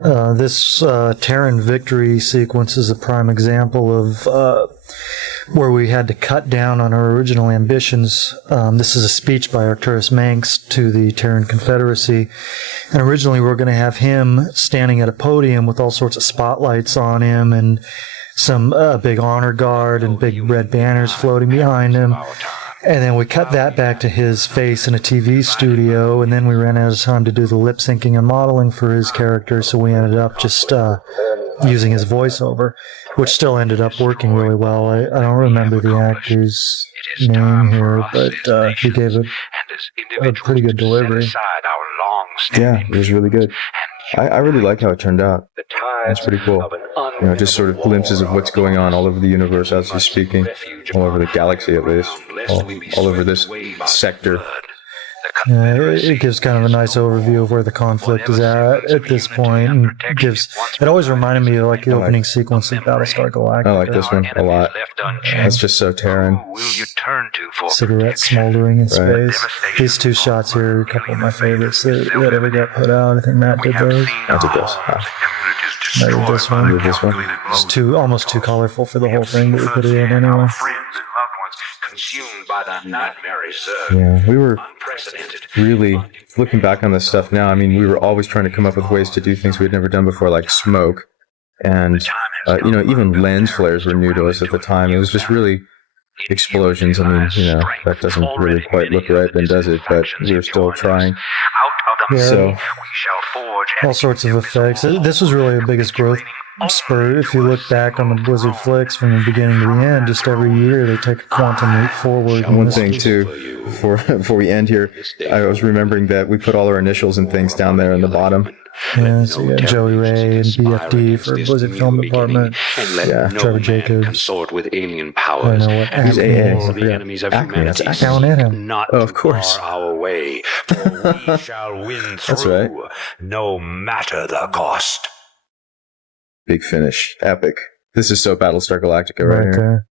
This Terran victory sequence is a prime example of where we had to cut down on our original ambitions. This is a speech by Arcturus Manx to the Terran Confederacy. And originally we were going to have him standing at a podium with all sorts of spotlights on him and some big honor guard and big red banners floating behind him. And then we cut that back to his face in a TV studio, and then we ran out of time to do the lip syncing and modeling for his character, so we ended up just using his voiceover, which still ended up working really well. I don't remember the actor's name here, but he gave a pretty good delivery. Yeah, it was really good. I really like how it turned out. It's pretty cool. You know, just sort of glimpses of what's going on all over the universe as he's speaking, all over the galaxy at least, all over this sector. Yeah, it gives kind of a nice overview of where the conflict is at this point, and it always reminded me of like the opening sequence of Battlestar Galactica. I like this one a lot. It's just so Terran. Cigarette smoldering in space. These two shots here are a couple of my favorites that ever got put out. I think Matt did those. I did this. Matt did this one. It's almost too colorful for the whole thing, but we put it in anyway. Yeah, we were really looking back on this stuff now. I mean, we were always trying to come up with ways to do things we had never done before, like smoke, and even lens flares were new to us at the time. It was just really explosions. I mean, that doesn't really quite look right, then does it? But we were still trying. Yeah, so all sorts of effects. This was really the biggest growth spurt. If you look back on the Blizzard flicks from the beginning to the end, just every year they take a quantum leap forward. One thing too, before we end here, I was remembering that we put all our initials and things down there in the bottom. Yeah, so you got Joey Ray and BFD for Blizzard Film Department. Yeah, Trevor Jacobs. Consort with alien I powers. don't know what Who's Acme AA? is. The enemies of Acme, that's humanity. Down at him. Not Oh, of course. bar our way, for we shall win through. That's right. No matter the cost. Big finish. Epic. This is so Battlestar Galactica right here. there.